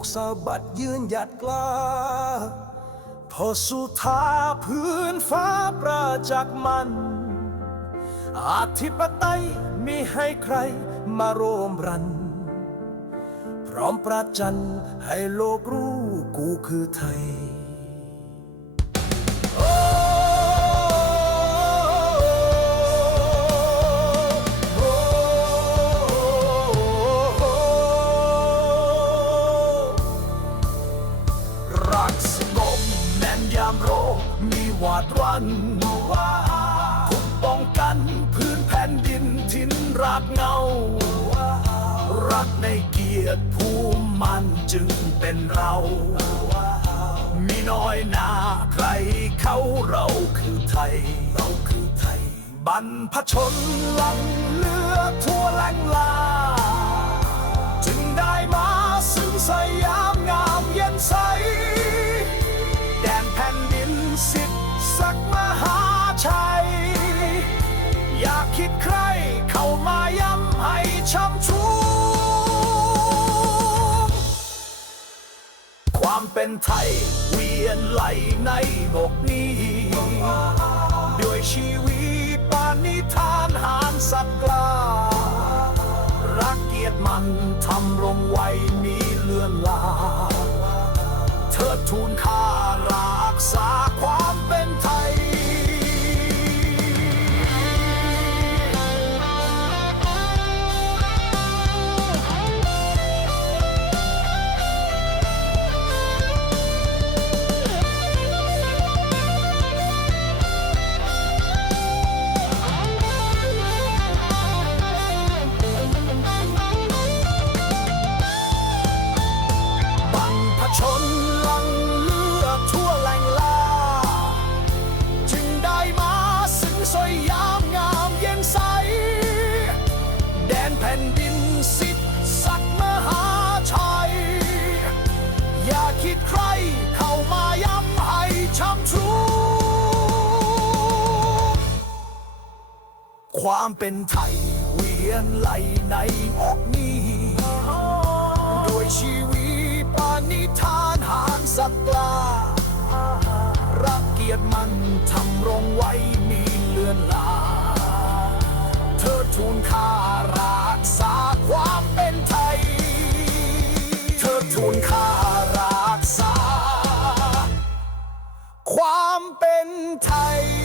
กสะบัดยืนหยัดกล้า พอสุธาพื้นฟ้าประจักษ์มัน อาธิปไตยมีให้ใครมาร่วมรัน พร้อมประจันให้โลกรู้กูคือไทย มีหวาดวันว่าทุกป้องกันพื้นแผ่นดินทินรักเงา รักในเกียรติภูมิมันจึงเป็นเรา มีน้อยหนาใครเขาเราคือไทย เราคือไทย บรรพชนลังเลือทั่วแหล่งลา จึงได้มาซึ่งสยามงาม ความเป็นไทย เวียนไหลในบกนี้ด้วยชีวิตปานิธานหารสัตว์กล้า รักเกียรติมันทำรงไว้มีเลื่อนลา เธอทูลค่ารักษา ความเป็นไทย เวียนไหลในอกนี้ด้วยชีวิตปานิธานหารสักลารักเกียรติมันทำรงไว้มีเลือนลา เธอทูลค่ารักษาความเป็นไทย เธอทูลค่ารักษา ความเป็นไทย